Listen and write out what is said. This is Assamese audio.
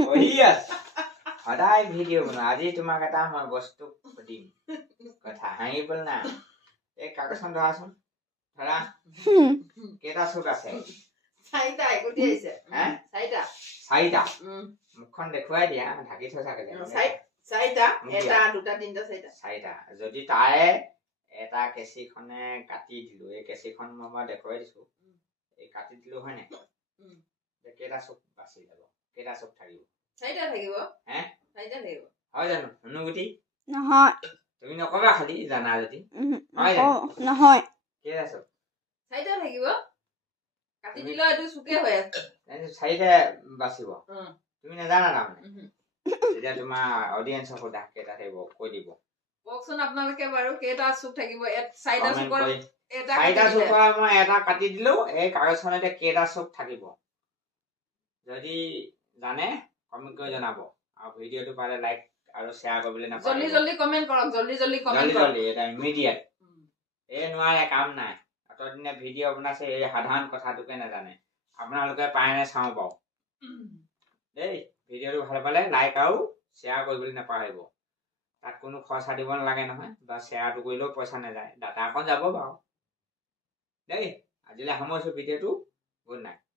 পঢ়ি আছা সদায় ভিডিঅ' বনোৱা আজি তোমাক এটা মই বস্তু সুধিম কথা হাঁহিবল না এই কাগজখন ধৰাচোন ধৰা কেইটা চুক আছে চাৰিটা মুখখন দেখুৱাই দিয়া ঢাকি থৈ থাকে চাৰিটা যদি তাৰে এটা কেঁচিখনে কাটি দিলো এই কেঁচিখন মই দেখুৱাই দিছো এই কাটি দিলো হয় নাই কেইটা চুক বাচি যাব কেইটা চুক থাকিব চাৰিটা থাকিব হয় জানো অনুগুটি নহয় তুমি নকবা খালি জানা যদি নহয় কেইটা চুক চাৰিটা থাকিব কাটি দিলে এইটো চুকে হৈ আছে চাৰিটা বাচিব তুমি নাজানা তাৰমানে তেতিয়া তোমাৰ অডিয়েন্সক সোধা কেইটা থাকিব কৈ দিব কওকচোন আপোনালোকে বাৰু কেইটা চুক থাকিব চাৰিটা চুকৰ চাৰিটা চুকৰ মই এটা কাটি দিলো এই কাগজখনতে কেইটা চুক থাকিব যদি জানে কমেন্ট কৰি জনাব আৰু ভিডিঅ'টো পালে লাইক আৰু শ্বেয়াৰ কৰিবলৈ নাপাহৰিব জলদি কমেন্ট কৰক জলদি এটা ইমিডিয়েট এই নোৱাৰে কাম নাই অতদিনে ভিডিঅ' বনাইছে এই সাধাৰণ কথাটোকে নাজানে আপোনালোকে পায়নে চাওঁ পাওঁ দেই ভিডিঅ'টো ভাল পালে লাইক আৰু শ্বেয়াৰ কৰিবলৈ নাপাহৰিব তাত কোনো খৰচা দিব নালাগে নহয় বা শ্বেয়াৰটো কৰিলেও পইচা নাযায় ডাটা অকণ যাব বাৰু দেই আজিলৈ সামৰিছোঁ ভিডিঅ'টো গুড নাইট